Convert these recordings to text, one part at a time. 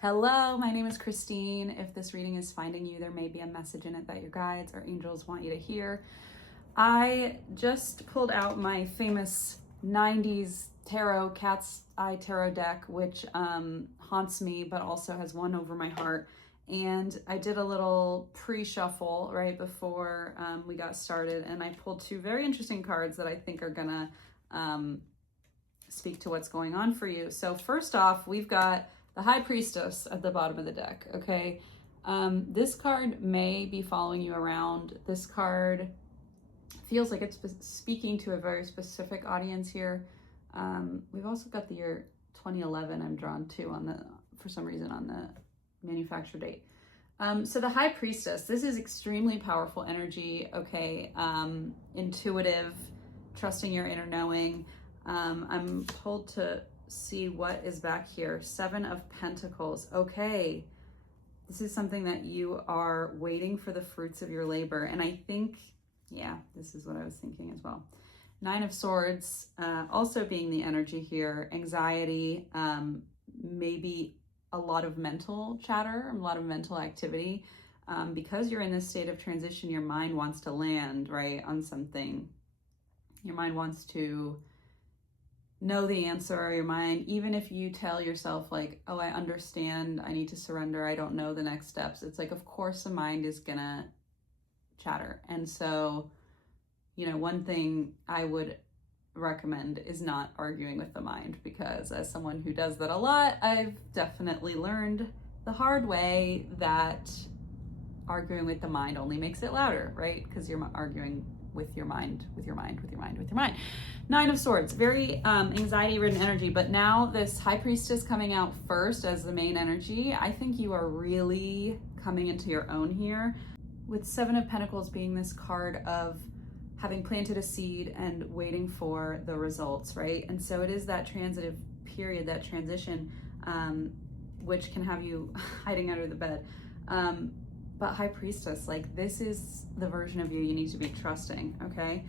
Hello, my name is Christine. If this reading is finding you, there may be a message in it that your guides or angels want you to hear. I just pulled out my famous 90s tarot, cat's eye tarot deck, which haunts me, but also has won over my heart. And I did a little pre-shuffle right before we got started, and I pulled two very interesting cards that I think are gonna speak to what's going on for you. So first off, we've got the High Priestess at the bottom of the deck, okay? This card may be following you around. This card feels like it's speaking to a very specific audience here. We've also got the year 2011 I'm drawn to on the, for some reason, on the manufacture date. So the High Priestess, this is extremely powerful energy, okay? Intuitive, trusting your inner knowing. I'm told to see what is back here. Seven of Pentacles. Okay, this is something that you are waiting for the fruits of your labor. And I think, yeah, this is what I was thinking as well. Nine of Swords, also being the energy here. Anxiety, maybe a lot of mental chatter, a lot of mental activity. Because you're in this state of transition, your mind wants to land, right, on something. Your mind wants to know the answer. Your mind, even if you tell yourself like, oh, I understand, I need to surrender, I don't know the next steps, it's like, of course the mind is gonna chatter. And so, you know, one thing I would recommend is not arguing with the mind, because as someone who does that a lot, I've definitely learned the hard way that arguing with the mind only makes it louder, right? Because you're arguing with your mind. Nine of Swords, very anxiety-ridden energy, but now this High Priestess coming out first as the main energy, I think you are really coming into your own here, with Seven of Pentacles being this card of having planted a seed and waiting for the results, right? And so it is that transitive period, that transition, which can have you hiding under the bed. But High Priestess, like, this is the version of you need to be trusting, okay?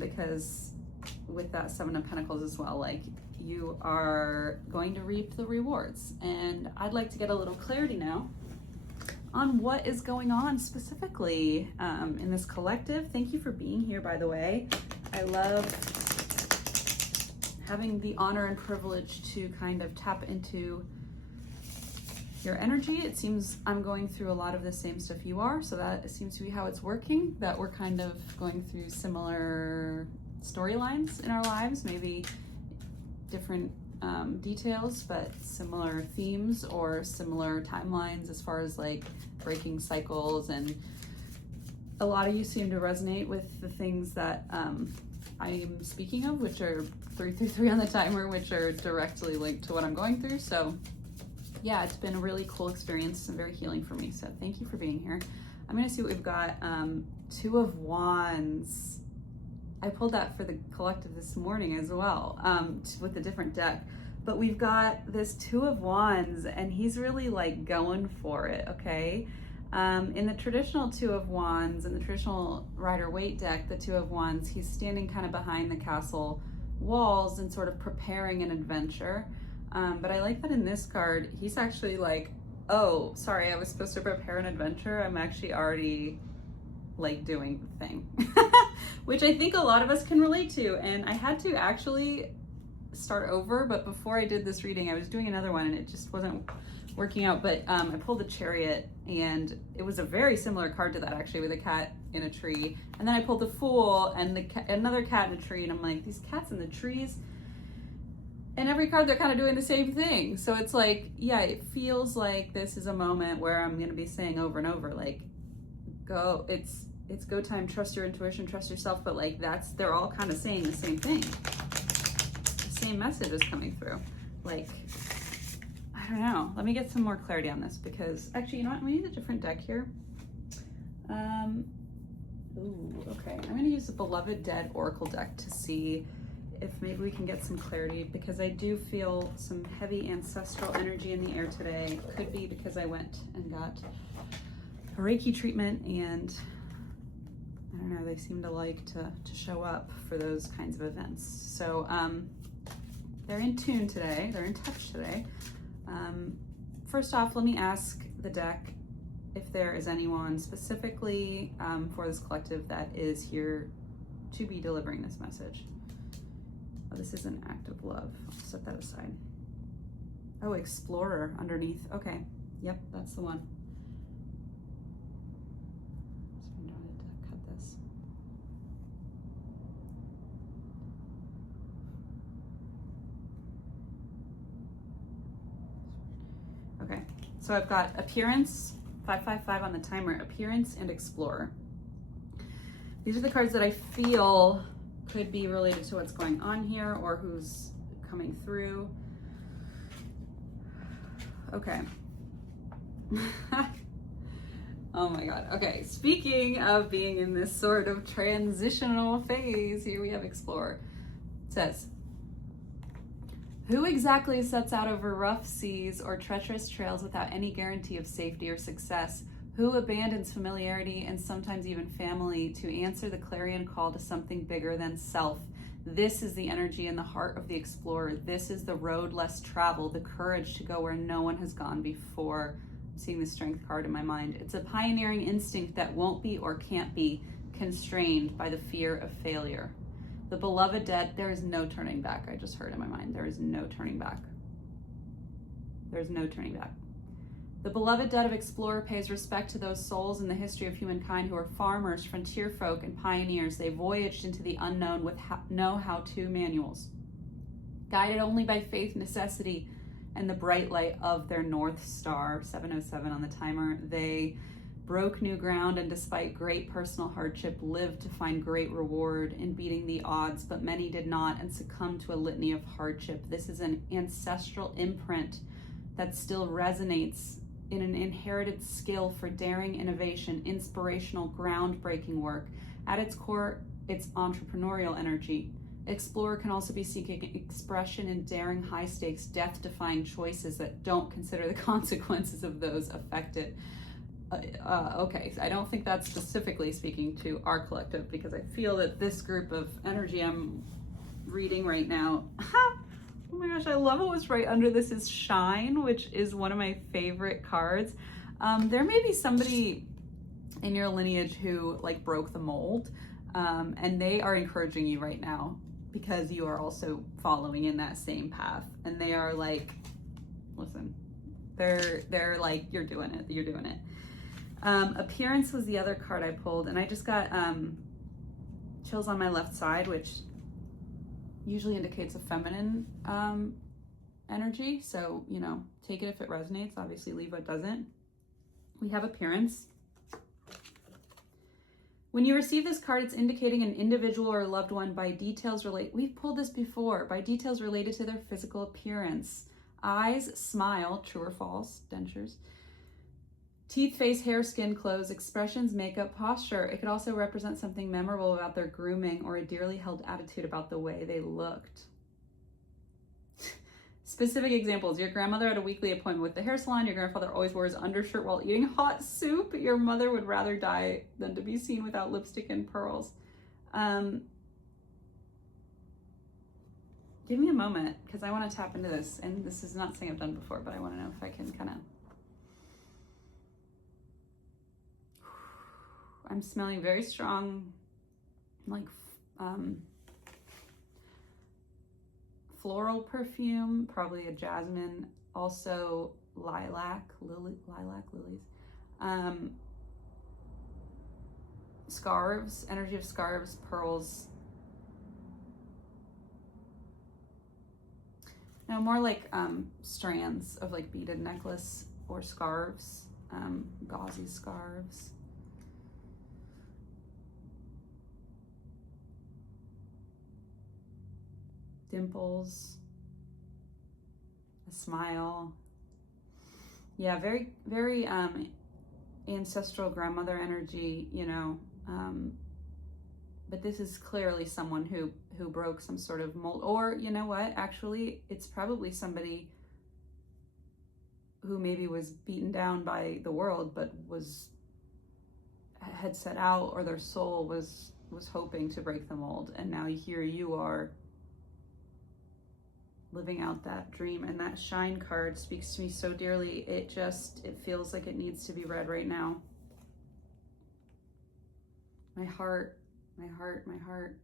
Because with that Seven of Pentacles as well, like, you are going to reap the rewards. And I'd like to get a little clarity now on what is going on specifically in this collective. Thank you for being here, by the way. I love having the honor and privilege to kind of tap into your energy. It seems I'm going through a lot of the same stuff you are, so that seems to be how it's working, that we're kind of going through similar storylines in our lives, maybe different details, but similar themes or similar timelines as far as like breaking cycles. And a lot of you seem to resonate with the things that I am speaking of, which are 333 on the timer, which are directly linked to what I'm going through. So yeah, it's been a really cool experience and very healing for me. So thank you for being here. I'm gonna see what we've got. Two of Wands. I pulled that for the collective this morning as well, with a different deck. But we've got this Two of Wands, and he's really like going for it, okay? In the traditional Two of Wands, in the traditional Rider-Waite deck, the Two of Wands, he's standing kind of behind the castle walls and sort of preparing an adventure. But I like that in this card, he's actually like, oh, sorry, I was supposed to prepare an adventure. I'm actually already like doing the thing, which I think a lot of us can relate to. And I had to actually start over, but before I did this reading, I was doing another one and it just wasn't working out. But I pulled the Chariot, and it was a very similar card to that, actually, with a cat in a tree. And then I pulled the Fool and another cat in a tree, and I'm like, these cats in the trees. And every card, they're kind of doing the same thing. So it's like, yeah, it feels like this is a moment where I'm going to be saying over and over, like, go, it's go time, trust your intuition, trust yourself. But like, they're all kind of saying the same thing. The same message is coming through. Like, I don't know. Let me get some more clarity on this, because actually, you know what? We need a different deck here. Ooh, okay. I'm going to use the Beloved Dead Oracle deck to see if maybe we can get some clarity, because I do feel some heavy ancestral energy in the air today. Could be because I went and got a Reiki treatment, and I don't know, they seem to like to show up for those kinds of events. So they're in tune today, they're in touch today. first off, let me ask the deck if there is anyone specifically for this collective that is here to be delivering this message. Oh, this is an act of love. I'll set that aside. Oh, Explorer underneath. Okay. Yep, that's the one. So I'm trying to cut this. Okay, so I've got Appearance, 555 on the timer, Appearance and Explorer. These are the cards that I feel could be related to what's going on here or who's coming through. Okay. Oh my God. Okay, speaking of being in this sort of transitional phase, here we have Explorer. It says, who exactly sets out over rough seas or treacherous trails without any guarantee of safety or success? Who abandons familiarity and sometimes even family to answer the clarion call to something bigger than self? This is the energy in the heart of the explorer. This is the road less traveled, the courage to go where no one has gone before. I'm seeing the Strength card in my mind. It's a pioneering instinct that won't be or can't be constrained by the fear of failure. The beloved dead, there is no turning back. I just heard in my mind, there is no turning back. There's no turning back. The beloved dead of Explorer pays respect to those souls in the history of humankind who are farmers, frontier folk, and pioneers. They voyaged into the unknown with no how-to manuals. Guided only by faith, necessity, and the bright light of their North Star, 707 on the timer, they broke new ground and despite great personal hardship lived to find great reward in beating the odds, but many did not and succumbed to a litany of hardship. This is an ancestral imprint that still resonates in an inherited skill for daring innovation, inspirational, groundbreaking work. At its core, it's entrepreneurial energy. Explorer can also be seeking expression in daring, high-stakes, death-defying choices that don't consider the consequences of those affected. Okay, I don't think that's specifically speaking to our collective because I feel that this group of energy I'm reading right now, oh my gosh, I love it was right under this is Shine, which is one of my favorite cards. There may be somebody in your lineage who like broke the mold, and they are encouraging you right now because you are also following in that same path, and they are like, listen, they're like, you're doing it. Appearance was the other card I pulled, and I just got chills on my left side, which usually indicates a feminine energy. So, you know, take it if it resonates. Obviously, leave what doesn't. We have Appearance. When you receive this card, it's indicating an individual or loved one by details we've pulled this before, by details related to their physical appearance. Eyes, smile, true or false, dentures. Teeth, face, hair, skin, clothes, expressions, makeup, posture. It could also represent something memorable about their grooming or a dearly held attitude about the way they looked. Specific examples. Your grandmother had a weekly appointment with the hair salon. Your grandfather always wore his undershirt while eating hot soup. Your mother would rather die than to be seen without lipstick and pearls. Give me a moment because I want to tap into this. And this is not something I've done before, but I want to know if I can kind of... I'm smelling very strong, like floral perfume, probably a jasmine, also lilac lilies, scarves, energy of scarves, pearls. No, more like strands of like beaded necklace or scarves, gauzy scarves. Dimples, a smile. Yeah, very, very ancestral grandmother energy, you know. But this is clearly someone who broke some sort of mold. Or, you know what, actually, it's probably somebody who maybe was beaten down by the world, but had set out, or their soul was hoping to break the mold. And now here you are living out that dream. And that shine card speaks to me so dearly. It feels like it needs to be read right now. My heart, my heart, my heart.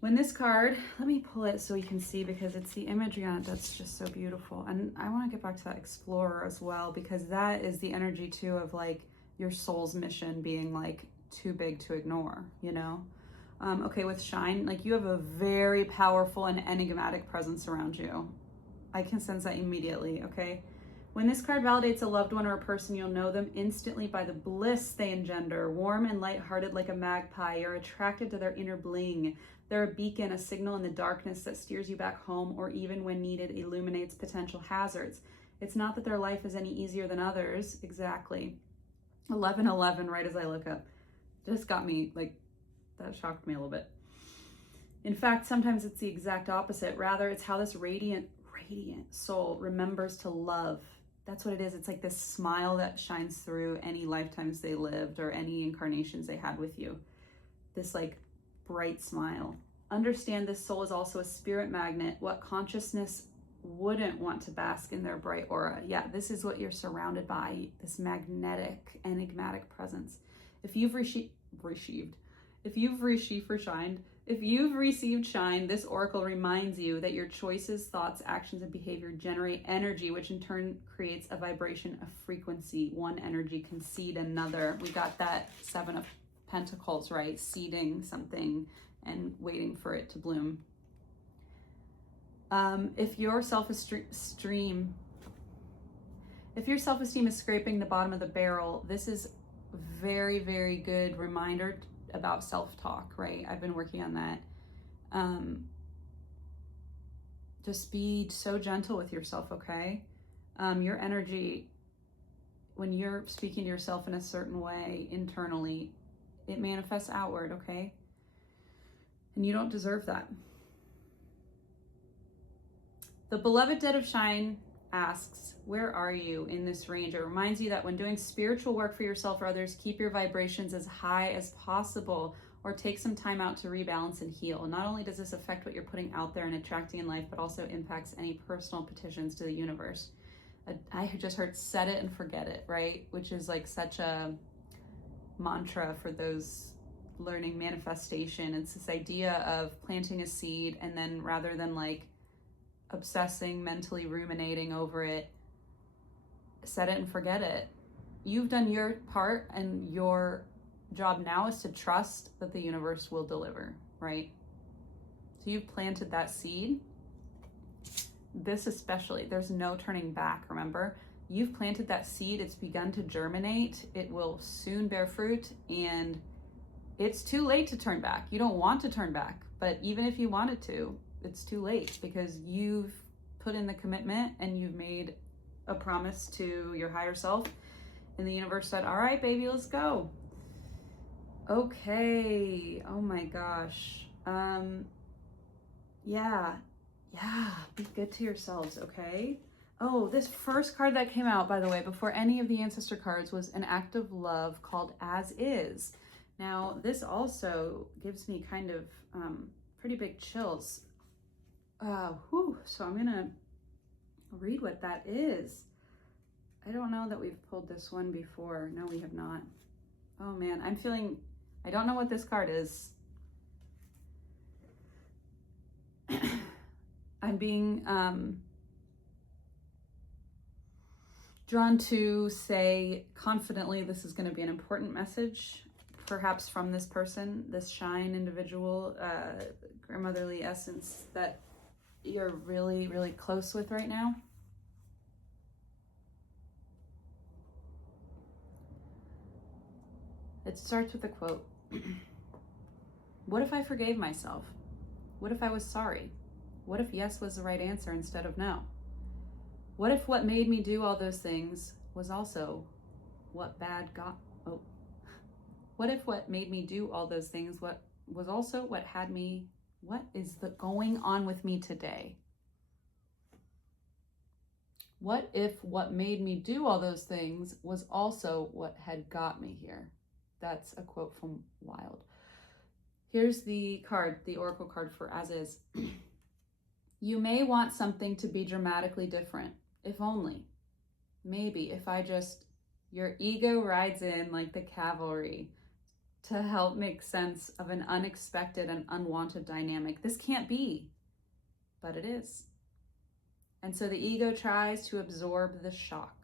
When this card, let me pull it so we can see, because it's the imagery on it that's just so beautiful. And I want to get back to that explorer as well, because that is the energy too of like your soul's mission being like too big to ignore, you know? Okay, with shine, like you have a very powerful and enigmatic presence around you. I can sense that immediately, okay? When this card validates a loved one or a person, you'll know them instantly by the bliss they engender. Warm and lighthearted like a magpie, you're attracted to their inner bling. They're a beacon, a signal in the darkness that steers you back home, or even when needed, illuminates potential hazards. It's not that their life is any easier than others. Exactly. 1111, right as I look up. Just got me, like, that shocked me a little bit. In fact, sometimes it's the exact opposite. Rather, it's how this radiant soul remembers to love. That's what it is. It's like this smile that shines through any lifetimes they lived or any incarnations they had with you. This like bright smile. Understand this soul is also a spirit magnet. What consciousness wouldn't want to bask in their bright aura? Yeah, this is what you're surrounded by, this magnetic, enigmatic presence. If you've received shine, this oracle reminds you that your choices, thoughts, actions, and behavior generate energy, which in turn creates a vibration, a frequency. One energy can seed another. We got that 7 of Pentacles, right? Seeding something and waiting for it to bloom. If your self-esteem is scraping the bottom of the barrel, this is very, very good reminder about self-talk, right? I've been working on that. Just be so gentle with yourself, okay? Your energy, when you're speaking to yourself in a certain way internally, it manifests outward, okay? And you don't deserve that. The beloved Dead of Shine asks, where are you in this range? It reminds you that when doing spiritual work for yourself or others, keep your vibrations as high as possible, or take some time out to rebalance and heal. Not only does this affect what you're putting out there and attracting in life, but also impacts any personal petitions to the universe. I just heard set it and forget it, right? Which is like such a mantra for those learning manifestation. It's this idea of planting a seed, and then rather than like obsessing, mentally ruminating over it, set it and forget it. You've done your part, and your job now is to trust that the universe will deliver, right? So you've planted that seed. This especially, there's no turning back, remember? You've planted that seed, it's begun to germinate, it will soon bear fruit, and it's too late to turn back. You don't want to turn back, but even if you wanted to, it's too late, because you've put in the commitment and you've made a promise to your higher self, and the universe said, all right, baby, let's go. Okay. Oh my gosh. Yeah, be good to yourselves, okay? Oh, this first card that came out, by the way, before any of the ancestor cards, was an act of love called As Is. Now, this also gives me kind of pretty big chills. So I'm gonna read what that is. I don't know that we've pulled this one before. No, we have not. Oh man, I don't know what this card is. I'm being drawn to say confidently this is going to be an important message, perhaps from this person, this shine individual, grandmotherly essence that you're really, really close with right now. It starts with a quote. What if I forgave myself? What if I was sorry? What if yes was the right answer instead of no? What if what made me do all those things was also what What if what made me do all those things what is going on with me today? What if what made me do all those things was also what had got me here? That's a quote from Wild. Here's the card, the oracle card for as is. You may want something to be dramatically different, if only. Maybe if I just, your ego rides in like the cavalry to help make sense of an unexpected and unwanted dynamic. This can't be, but it is. And so the ego tries to absorb the shock.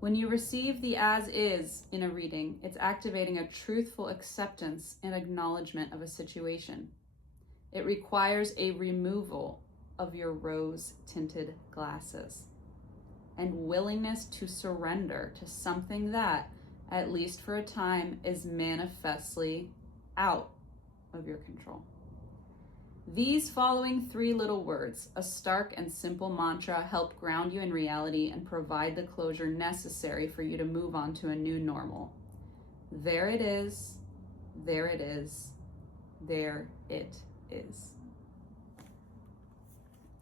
When you receive the as is in a reading, it's activating a truthful acceptance and acknowledgement of a situation. It requires a removal of your rose-tinted glasses and willingness to surrender to something that, at least for a time, is manifestly out of your control. These following 3 little words, a stark and simple mantra, help ground you in reality and provide the closure necessary for you to move on to a new normal. There it is, there it is, there it is.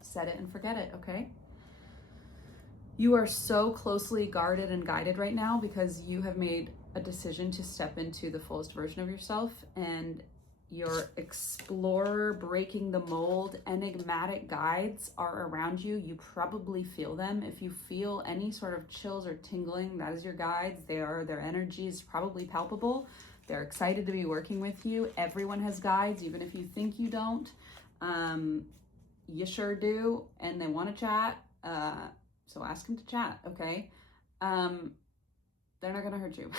Set it and forget it, okay? You are so closely guarded and guided right now because you have made a decision to step into the fullest version of yourself, and your explorer, breaking the mold, enigmatic guides are around you. You probably feel them. If you feel any sort of chills or tingling, that is your guides. Their energy is probably palpable. They're excited to be working with you. Everyone has guides, even if you think you don't. You sure do, and they want to chat. So ask them to chat, okay? They're not gonna hurt you.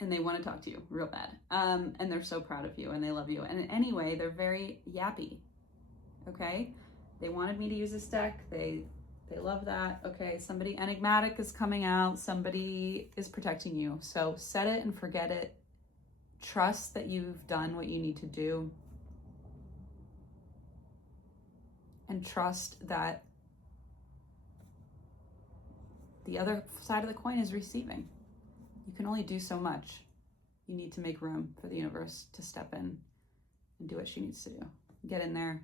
And they want to talk to you real bad. And they're so proud of you and they love you. And anyway, they're very yappy, okay? They wanted me to use this deck. They love that, okay? Somebody enigmatic is coming out. Somebody is protecting you. So set it and forget it. Trust that you've done what you need to do. And trust that the other side of the coin is receiving. You can only do so much. You need to make room for the universe to step in and do what she needs to do. Get in there,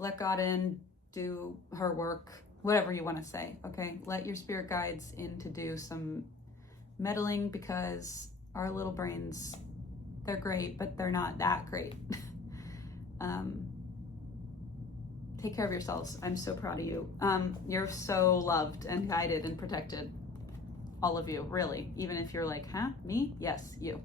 let God in, do her work, whatever you want to say, okay? Let your spirit guides in to do some meddling, because our little brains, they're great, but they're not that great. Take care of yourselves. I'm so proud of you. You're so loved and guided and protected. All of you, really. Even if you're like, huh, me? Yes, you.